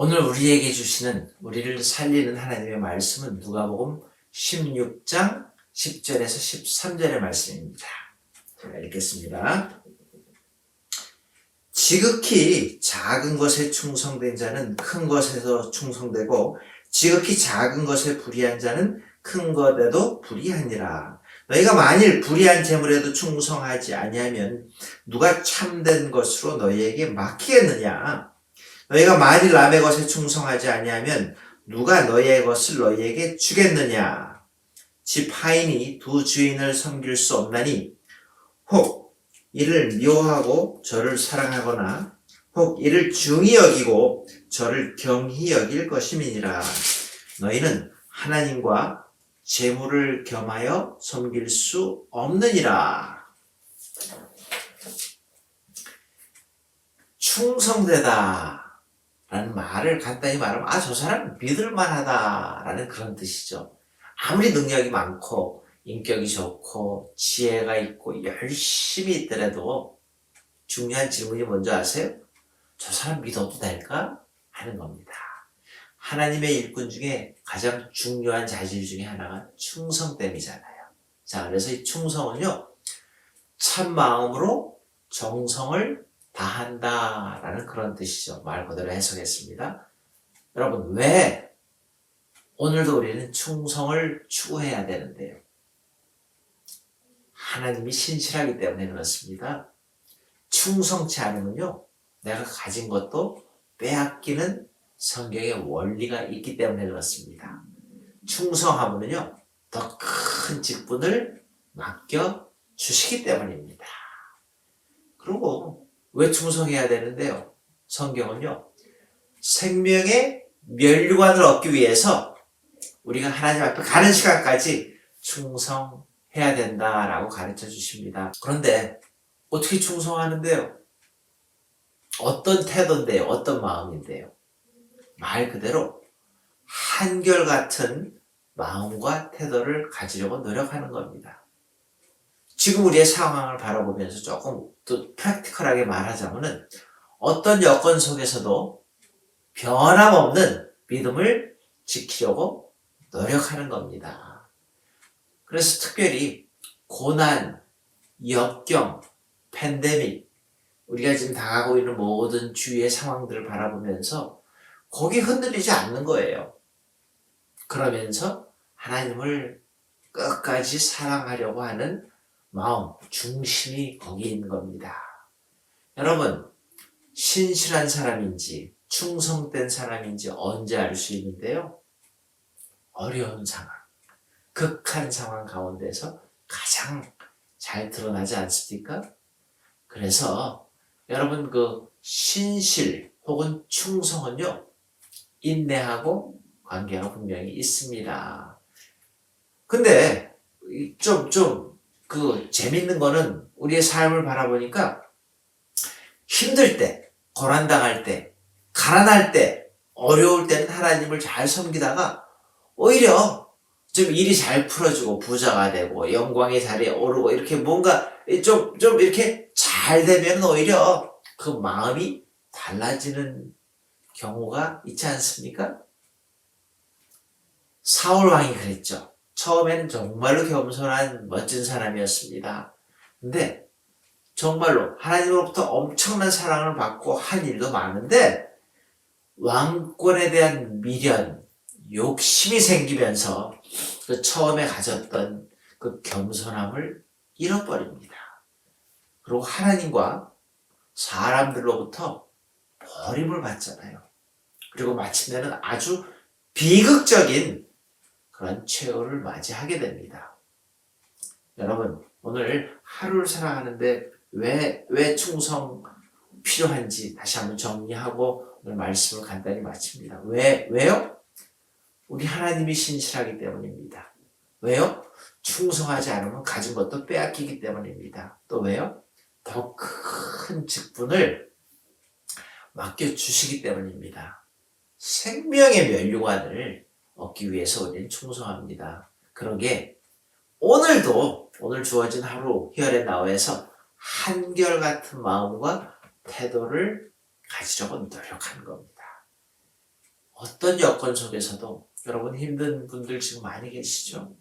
오늘 우리에게 주시는 우리를 살리는 하나님의 말씀은 누가복음 16장 10절에서 13절의 말씀입니다. 제가 읽겠습니다. 지극히 작은 것에 충성된 자는 큰 것에서 충성되고 지극히 작은 것에 불의한 자는 큰 것에도 불의하니라. 너희가 만일 불의한 재물에도 충성하지 아니하면 누가 참된 것으로 너희에게 맡기겠느냐? 너희가 만일 남의 것에 충성하지 아니하면 누가 너희의 것을 너희에게 주겠느냐? 집 하인이 두 주인을 섬길 수 없나니 혹 이를 미워하고 저를 사랑하거나 혹 이를 중히 여기고 저를 경히 여길 것임이니라. 너희는 하나님과 재물을 겸하여 섬길 수 없느니라. 충성되다 라는 말을 간단히 말하면 저 사람 믿을만하다 라는 그런 뜻이죠. 아무리 능력이 많고 인격이 좋고 지혜가 있고 열심히 있더라도 중요한 질문이 뭔지 아세요? 저 사람 믿어도 될까? 하는 겁니다. 하나님의 일꾼 중에 가장 중요한 자질 중에 하나가 충성됨이잖아요. 자, 그래서 이 충성은요, 참 마음으로 정성을 다한다 라는 그런 뜻이죠. 말 그대로 해석했습니다. 여러분, 왜 오늘도 우리는 충성을 추구해야 되는데요? 하나님이 신실하기 때문에 그렇습니다. 충성치 않으면요, 내가 가진 것도 빼앗기는 성경의 원리가 있기 때문에 그렇습니다. 충성하면요, 더 큰 직분을 맡겨주시기 때문입니다. 그리고 왜 충성해야 되는데요? 성경은요, 생명의 면류관을 얻기 위해서 우리가 하나님 앞에 가는 시간까지 충성해야 된다라고 가르쳐 주십니다. 그런데 어떻게 충성하는데요? 어떤 태도인데요? 어떤 마음인데요? 말 그대로 한결같은 마음과 태도를 가지려고 노력하는 겁니다. 지금 우리의 상황을 바라보면서 조금 또 프랙티컬하게 말하자면은 어떤 여건 속에서도 변함없는 믿음을 지키려고 노력하는 겁니다. 그래서 특별히 고난, 역경, 팬데믹, 우리가 지금 당하고 있는 모든 주위의 상황들을 바라보면서 거기 흔들리지 않는 거예요. 그러면서 하나님을 끝까지 사랑하려고 하는 마음, 중심이 거기에 있는 겁니다. 여러분, 신실한 사람인지 충성된 사람인지 언제 알 수 있는데요? 어려운 상황, 극한 상황 가운데서 가장 잘 드러나지 않습니까? 그래서 여러분 신실 혹은 충성은요, 인내하고 관계가 분명히 있습니다. 근데 재밌는 거는 우리의 삶을 바라보니까 힘들 때, 고난당할 때, 가난할 때, 어려울 때는 하나님을 잘 섬기다가 오히려 좀 일이 잘 풀어지고 부자가 되고 영광의 자리에 오르고 이렇게 뭔가 좀 이렇게 잘 되면 오히려 그 마음이 달라지는 경우가 있지 않습니까? 사울 왕이 그랬죠. 처음에는 정말로 겸손한 멋진 사람이었습니다. 근데 정말로 하나님으로부터 엄청난 사랑을 받고 한 일도 많은데 왕권에 대한 미련, 욕심이 생기면서 그 처음에 가졌던 그 겸손함을 잃어버립니다. 그리고 하나님과 사람들로부터 버림을 받잖아요. 그리고 마침내는 아주 비극적인 그런 최후를 맞이하게 됩니다. 여러분, 오늘 하루를 살아가는데 왜 충성 필요한지 다시 한번 정리하고 오늘 말씀을 간단히 마칩니다. 왜요? 우리 하나님이 신실하기 때문입니다. 왜요? 충성하지 않으면 가진 것도 빼앗기기 때문입니다. 또 왜요? 더 큰 직분을 맡겨주시기 때문입니다. 생명의 면류관을 얻기 위해서 우리는 충성합니다. 그러게 오늘 주어진 하루 히어렛 나우에서 한결같은 마음과 태도를 가지려고 노력하는 겁니다. 어떤 여건 속에서도 여러분 힘든 분들 지금 많이 계시죠?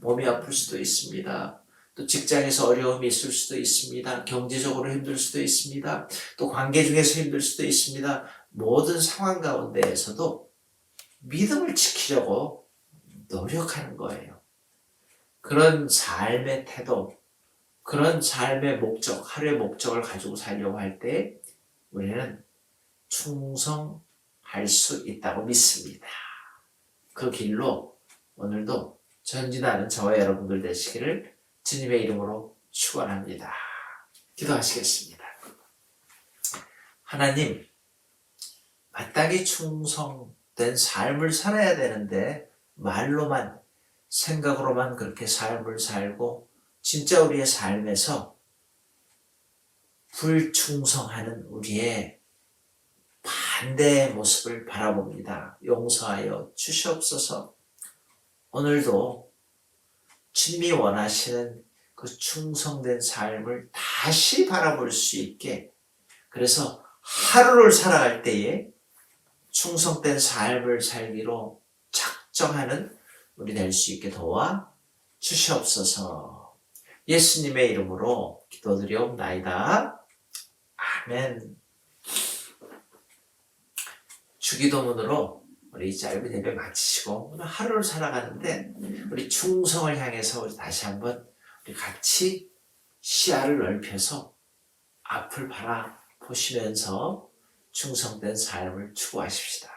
몸이 아플 수도 있습니다. 또 직장에서 어려움이 있을 수도 있습니다. 경제적으로 힘들 수도 있습니다. 또 관계 중에서 힘들 수도 있습니다. 모든 상황 가운데에서도 믿음을 지키려고 노력하는 거예요. 그런 삶의 태도, 그런 삶의 목적, 하루의 목적을 가지고 살려고 할 때 우리는 충성할 수 있다고 믿습니다. 그 길로 오늘도 전진하는 저와 여러분들 되시기를 주님의 이름으로 축원합니다. 기도하시겠습니다. 하나님, 마땅히 충성된 삶을 살아야 되는데 말로만, 생각으로만 그렇게 삶을 살고 진짜 우리의 삶에서 불충성하는 우리의 반대의 모습을 바라봅니다. 용서하여 주시옵소서. 오늘도 주님이 원하시는 그 충성된 삶을 다시 바라볼 수 있게, 그래서 하루를 살아갈 때에 충성된 삶을 살기로 작정하는 우리 될 수 있게 도와 주시옵소서. 예수님의 이름으로 기도드리옵나이다. 아멘. 주기도문으로 우리 짧은 예배 마치시고 오늘 하루를 살아가는데 우리 충성을 향해서 우리 다시 한번 우리 같이 시야를 넓혀서 앞을 바라보시면서 충성된 삶을 추구하십시다.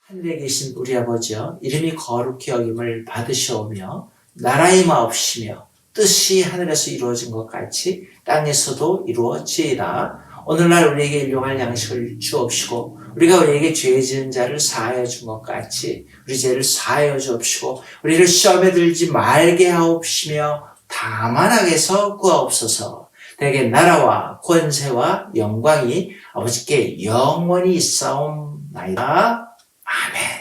하늘에 계신 우리 아버지여, 이름이 거룩히 여김을 받으시오며 나라의 마옵시며 뜻이 하늘에서 이루어진 것 같이 땅에서도 이루어지이다. 오늘날 우리에게 일용할 양식을 주옵시고 우리가 우리에게 죄 지은 자를 사하여 준 것 같이 우리 죄를 사하여 주옵시고 우리를 시험에 들지 말게 하옵시며 다만 악에서 구하옵소서. 내게 나라와 권세와 영광이 아버지께 영원히 있사옵나이다. 아멘.